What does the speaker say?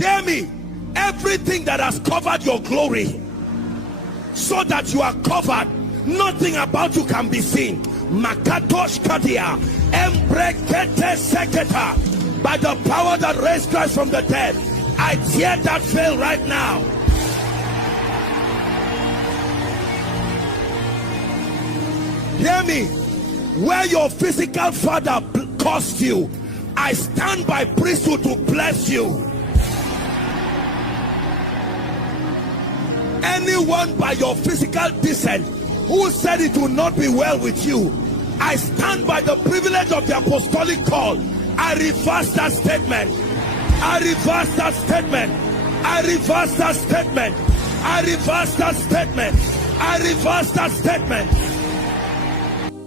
Hear me. Everything that has covered your glory, so that you are covered, nothing about you can be seen. Makatosh Kadia, Embrekete Seketa, by the power that raised Christ from the dead, I tear that veil right now. Hear me. Where your physical father cursed you, I stand by priesthood to bless you. Anyone by your physical descent who said it will not be well with you, I stand by the privilege of the apostolic call. I reverse that statement. I reverse that statement. I reverse that statement. I reverse that statement. I reverse that statement.